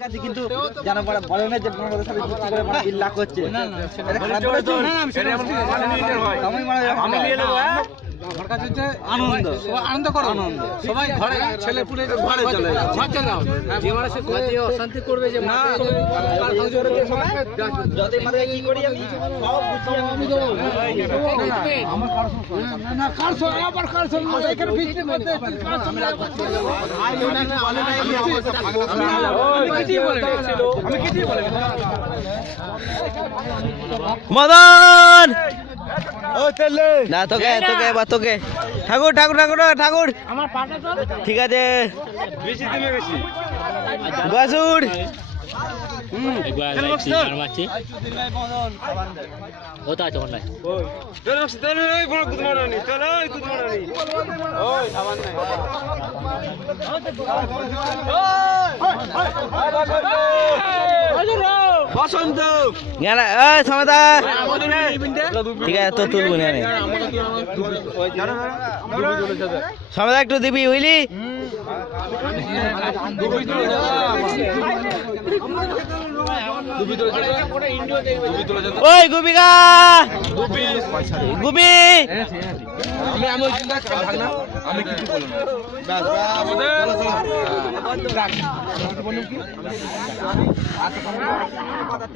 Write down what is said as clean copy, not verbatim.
ঠিক আছে কিন্তু জানা বলে না যে তোমাদের সাথে যুক্তি করে মানে 3 লাখ হচ্ছে না না এটা খারাপ বলেছো না না সেটা আমার মিনিটের হয় আমি নিয়ে নেব হ্যাঁ আমার কাছে হচ্ছে আনন্দ সবাই আনন্দ করো আনন্দ সবাই ঘরে ছেলে পুলে ঘরে চলে যাও ঘরে চলে যাও যে মানে সে ঘরে অশান্তি করবে যে না কাল জোরে সবাই যদি মানে কি করি আমি সব বুঝি আমি দেব আমার না না কাল সব আবার কাল সব এখানে ফিস্ট করতে কাল সব ভাই ওনা কি বলে না আমি কি বলে আমি কি বলে মদন ও তেলে না তোকে তোকে বা তোকে ঠাকুর ঠাকুর ঠাকুর ঠাকুর আমার পাটা চল ঠিক আছে বেশি দিবে বেশি গাজুর होता है तो नहीं চলো চলো এই বড় কুদ মারানি চলো এই কুদ মারানি ওই সাবান নাই বসন্ত গেলা এই সমদা ঠিক আছে তো তুলবো না আমি সমদা একটু দিবি বুঝলি ওই গুবিকা গুবি আমি আমি ওই চিন্তা ভাগ না আমি কিছু বলবো না বাস আমাদের বলুন কি কথা